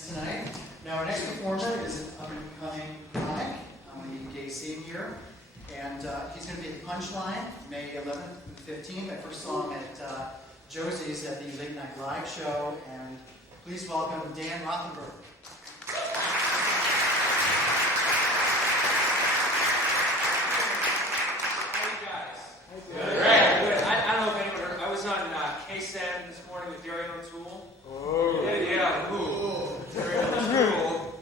audience tonight. Now, our next performer is an up-and-coming comic on the gay scene here. And he's going to be at the Punchline, May 11th and 15th. My first song at Josie's at the Late Night Live show. And please welcome Dan Rothenberg. KSAN this morning with Jerry O'Toole. Oh. Yeah. Ooh. Jerry O'Toole.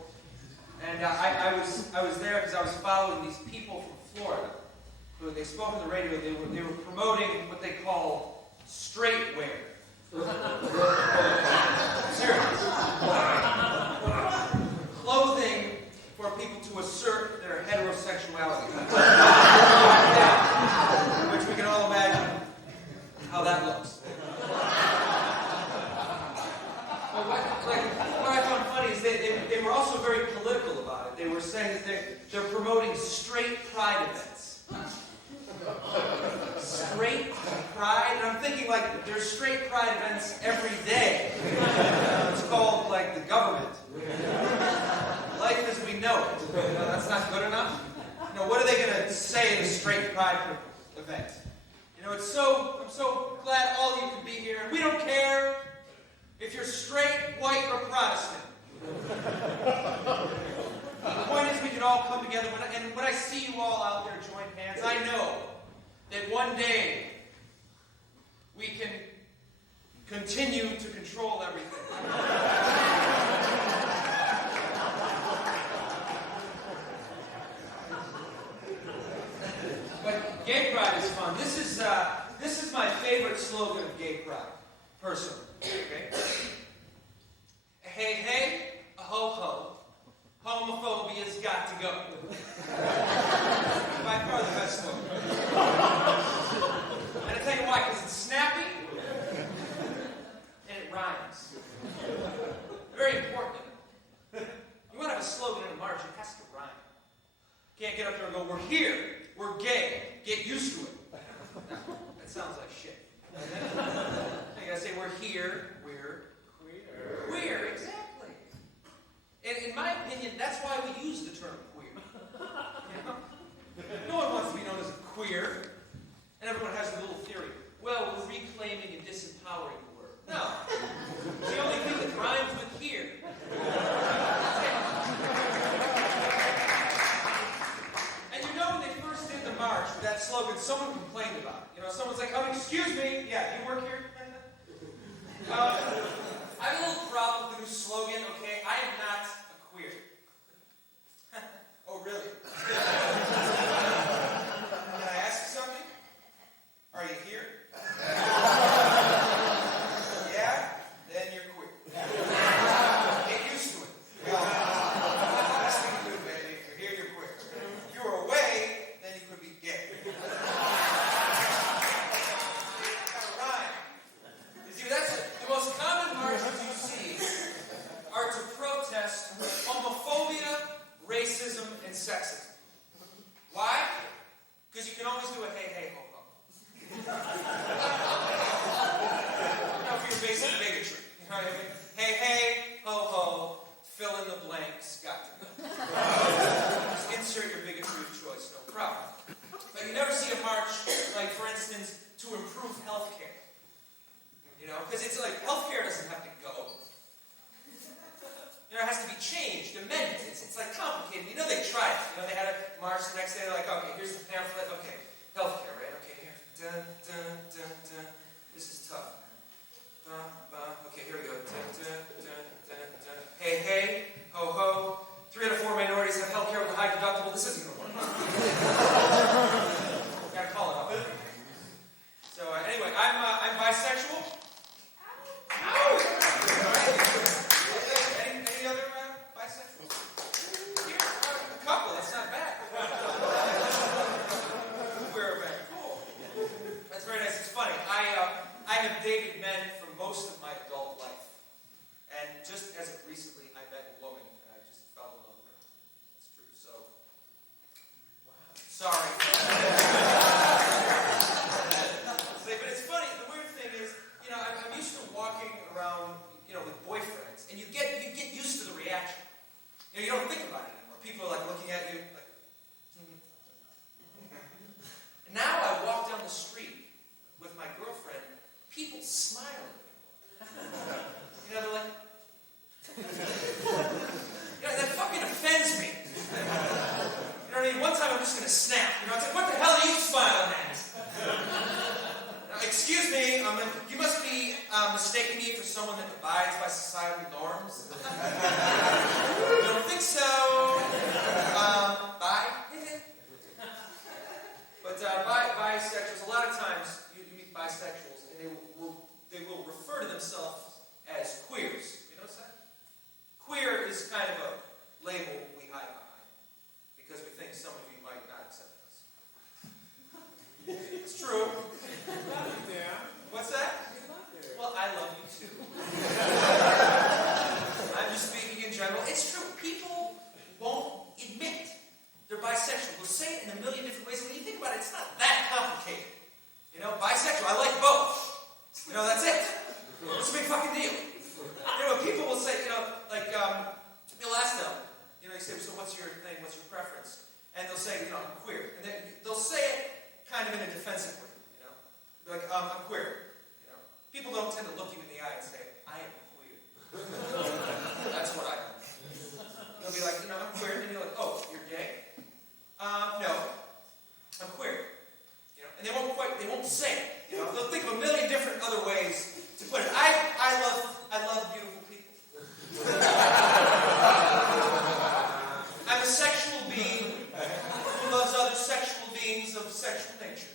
And I was there because I was following these people from Florida who they spoke on the radio. They were promoting what they call straight wear. Seriously. Clothing for people to assert their heterosexuality. Which we can all imagine how that looks. What I found funny is they were also very political about it. They were saying that they're promoting straight pride events. Straight pride? And I'm thinking, like, there's straight pride events every day. It's called, like, the government. Life as we know it. That's not good enough. What are they going to say at a straight pride event? I'm so glad all of you can be here. And we don't care if you're straight, white, or Protestant. The point is we can all come together. And when I see you all out there join hands, I know that one day we can continue to control everything. But gay pride is fun. This is my favorite slogan of gay pride, personally. Okay? Hey, hey, a ho ho. Homophobia's got to go. By far the best slogan. And I tell you why, because it's snappy and it rhymes. Very important. You want to have a slogan in a march, it has to rhyme. You can't get up there and go, we're here, we're gay, get used to it. No, that sounds like shit. You gotta say, we're here, we're queer. Queer, exactly. And in my opinion, that's why we use the term queer. No one wants to be known as a queer. And everyone has a little theory. Well, we're reclaiming and disempowering the word. No. It's the only thing that rhymes with here. And when they first did the march, that slogan, someone complained about it. Someone's like, excuse me, yeah, you work here? I have a little problem with the new slogan, okay? I am not a queer. Oh, really? Can I ask you something? Are you here? Yeah? Then you're queer. Get used to it. Best thing to do, baby. If you're here, you're queer. If you were away, then you could be gay. The most common marches you see are to protest homophobia, racism, and sexism. Why? Because you can always do a hey, hey, ho, ho. For your basic bigotry. You know what I mean? Hey, hey, ho, ho, fill in the blanks, got to go. Just insert your bigotry of choice, no problem. But you never see a march, like, for instance, to improve health care. Because it's like, healthcare doesn't have to go. It has to be changed, amended. It's like complicated. They tried it. They had a march the next day. They're like, okay, here's the pamphlet. Okay, healthcare, right? Okay, here. Dun, dun, dun, dun. This is tough. Okay, here we go. Dun, dun, dun, dun, dun. Hey, hey, ho, ho. 3 out of 4 minorities have healthcare with a high deductible. This isn't going to work. Gotta call it off. So anyway, I'm bisexual. Any other bisexuals? Here, a couple. That's not bad. We're very cool. That's very nice. It's funny. I have dated men for most of my adult life, reaction. You know, you don't think about it anymore. People are like looking at you like, And now I walk down the street with my girlfriend, people smile at me. You know, they're like, that fucking offends me. You know what I mean? One time I'm just going to snap. You know, it's like, what the hell are you smiling at? Excuse me, you must be mistaking me for someone that abides by societal norms. I don't think so. Bye. But bisexuals, a lot of times you meet bisexuals and they will refer to themselves as queers. You notice that? Queer is kind of a label we hide behind because we think some of you might not accept us. It's true. Yeah. What's that? Well, I love you too. I'm just speaking in general. It's true. People won't admit they're bisexual. They'll say it in a million different ways. When you think about it, it's not that complicated. You know, bisexual, I like both. You know, that's it. It's a big fucking deal. You know, people will say, you know, like, you'll ask them, you know, you say, so what's your thing, what's your preference? And they'll say, you know, I'm queer. And then they'll say it kind of in a defensive way, you know. They're like, I'm queer. You know, people don't tend to look you in the eye and say, I am queer. That's what I am. They'll be like, you know, I'm queer. And you're like, oh, you're gay? No, I'm queer. You know, and they won't say it. You know, they'll think of a million different other ways to put it. I love beautiful people. I'm a sexual being who loves other sexual beings of sexual nature.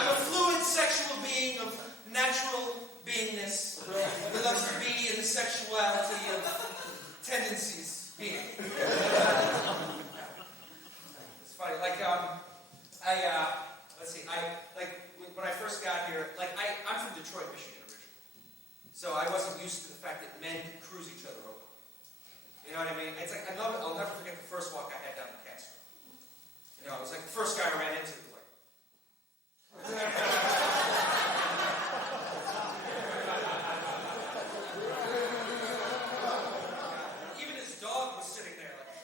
I'm a fluid sexual being of natural beingness who loves to be in the sexuality of tendencies being. It's funny, like, when I first got here, I'm from Detroit, Michigan originally. So I wasn't used to the fact that men could cruise each other over. You know what I mean? It's like, I'll never forget the first walk I had down the Castro. You know, it was like the first guy I ran into was like, even his dog was sitting there like,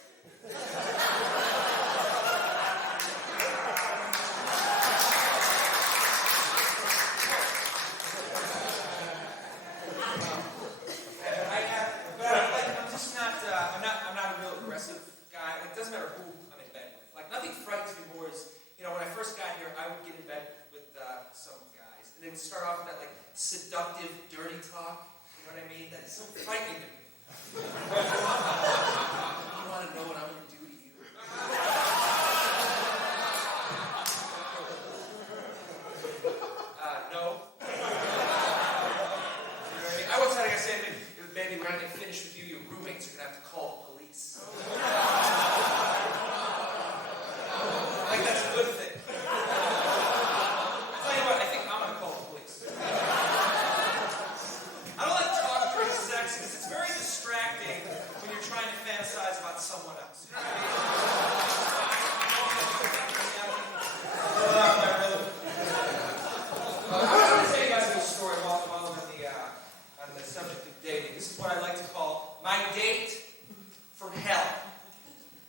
I'm not a real aggressive guy. Like, it doesn't matter who I'm in bed with. Like, nothing frightens me more is, you know, when I first got here, I would get in bed with some guys, and they would start off with that, like, seductive, dirty talk. You know what I mean? That's so frightening to me. You want to know what I'm going to do to you? No. You know what I mean? I once had a guy say to me, baby, when I get finished with you, your roommates are going to have to call the police. I think that's a good thing. I'll tell you what, I think I'm going to call the police. I don't like talk during sex because it's very distracting when you're trying to fantasize about someone else. You know what I mean? I want to tell you guys a little story while I'm on the subject of dating. This is what I like to call my date from hell.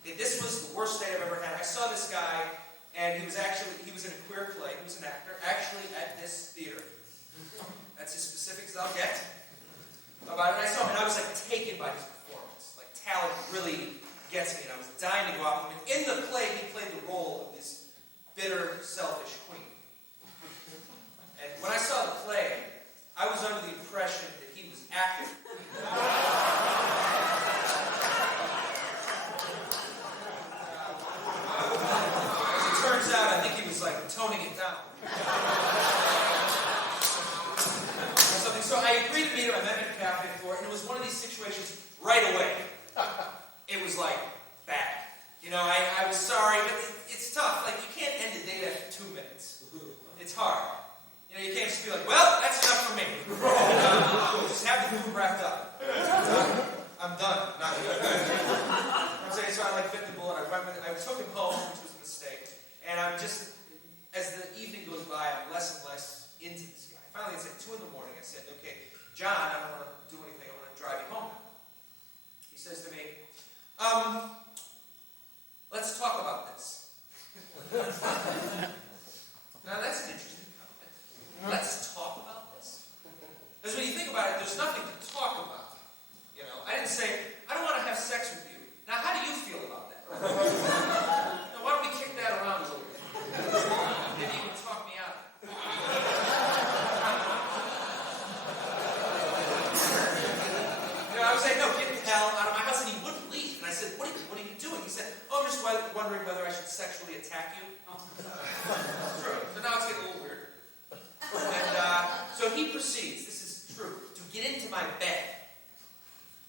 And this was the worst date I've ever had. I saw this guy, and he was in a queer play. He was an actor, actually at this theater. That's as specific as I'll get about it. And I saw him, and I was like taken by his performance. Like, talent really gets me, and I was dying to go out with him. In the play, he played the role of this bitter, selfish queen. And when I saw the play, I was under the impression that he was acting. As it turns out, I think he was like toning it down. So I agreed to meet him. I met him at a cafe before, and it was one of these situations right away. It was like bad. You know, I was sorry, but it's tough. Like, you can't end a date after 2 minutes. It's hard. You know, you can't just be like, well, that's enough for me. Just have the food wrapped up. I'm done. Not good. I'm saying, so I bit the bullet. I took him home, which was a mistake. And I'm just, as the evening goes by, I'm less and less into this guy. Finally, it's like 2 in the morning. I said, okay, John, I don't want to do anything. I want to drive you home. Let's talk about this. Now that's an interesting comment. Let's talk about this. Because when you think about it, there's nothing to talk about. You know, I didn't say, I don't want to have sex with you. Now, how do you feel about that? Now, why don't we kick that around a little bit? Maybe you can talk me out of it. You know, I was saying, no, get the hell out of my house, and he wouldn't leave. And I said, what are you doing? He said, oh, I'm just wondering whether I should sexually attack you. True. So now it's getting a little weird. And so he proceeds, this is true, to get into my bed.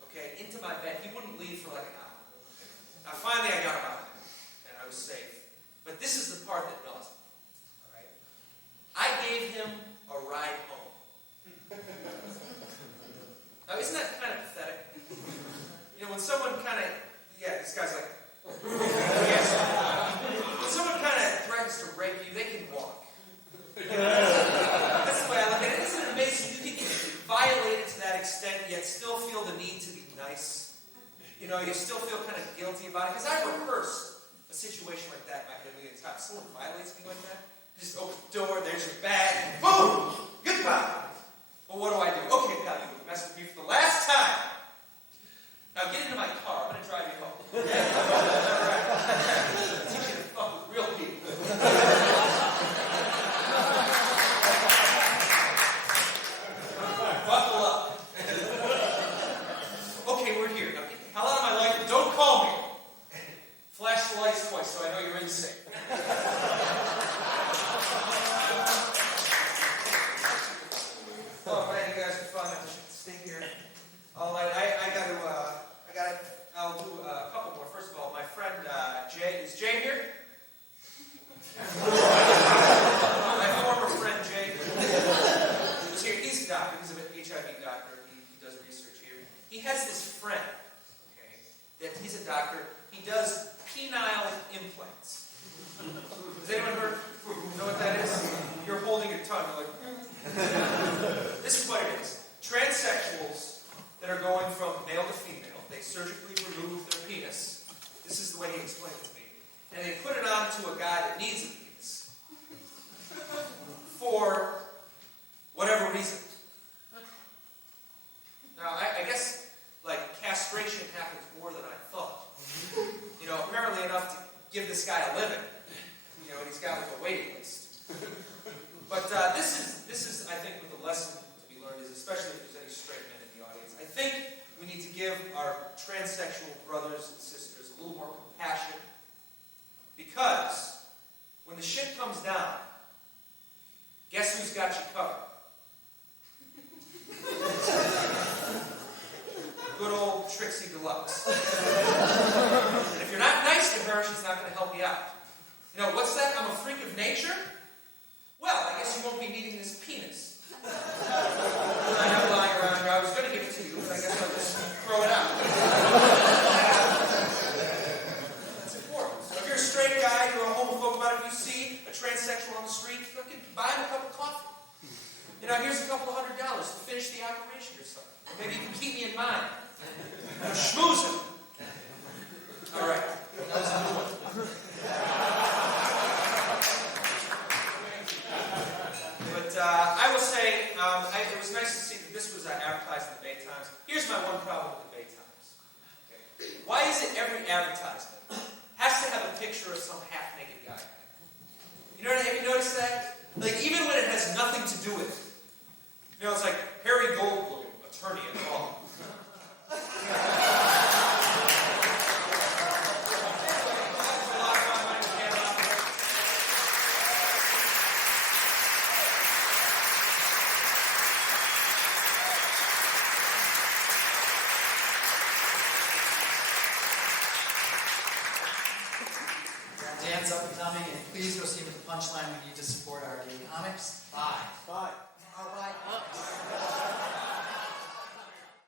Okay, into my bed. He wouldn't leave for like an hour. Now finally I got him out of there, and I was safe. But this is the part that melts me. All right? I gave him a ride home. Now isn't that kind of pathetic? You know, when someone kind of, this guy's like, yes. When someone kind of threatens to rape you, they can walk. That's the way I look at it. Isn't it amazing? You can get violated to that extent, yet still feel the need to be nice. You know, you still feel kind of guilty about it. Because I've rehearsed a situation like that in my head a million times. Someone violates me like that. You just open the door, there's your bag, boom! Goodbye! Well, what do? Okay, pal, you mess with me for the last time. Now get into my car. I'm going to drive you home. All right. Teach you to fuck with real people. Buckle up. Okay, we're here. Now get the hell out of my life and don't call me. Flash the lights twice so I know you're in safe. Oh man, you guys are fun. I should stay here. All right, I'll do a couple more. First of all, my friend Jay, is Jay here? My former friend Jay is here. He's a doctor. He's an HIV doctor. He does research here. He has this friend, okay, that he's a doctor. He does penile implants. Has anyone know what that is? You're holding your tongue. You're like, this is what it is. Transsexuals that are going from male to female, they surgically remove their penis. This is the way he explained it to me. And they put it on to a guy that needs a penis. For whatever reason. Now, I guess, like, castration happens more than I thought. You know, apparently enough to give this guy a living. You know, and he's got like a waiting list. But this is, I think, what the lesson to be learned is, especially if there's any straight men in the audience. I think we need to give our transsexual brothers and sisters a little more compassion, because when the shit comes down, guess who's got you covered? Good old Trixie Deluxe. And if you're not nice to her, she's not going to help you out. You know, what's that? I'm a freak of nature? Well, I guess you won't be needing this penis. I have lying around here. I was going to give it to you, but I guess I'll just throw it out. That's important. So if you're a straight guy, you're a homophobe about it, if you see a transsexual on the street, fucking buy him a cup of coffee. You know, here's a couple of $100 to finish the operation or something. Maybe you can keep me in mind. I'm schmoozing. All right. That was a good one. But I will say, it was nice to see that this was advertised in the Bay Times. Here's my one problem with the Bay Times. Okay. Why is it every advertisement has to have a picture of some half-naked guy? You know, have you noticed that? Like, even when it has nothing to do with it. You know, it's like Harry Goldblum, attorney at law. Dan's up and coming, and please go see him at the Punchline. We need to support our gay comics. Bye. Bye.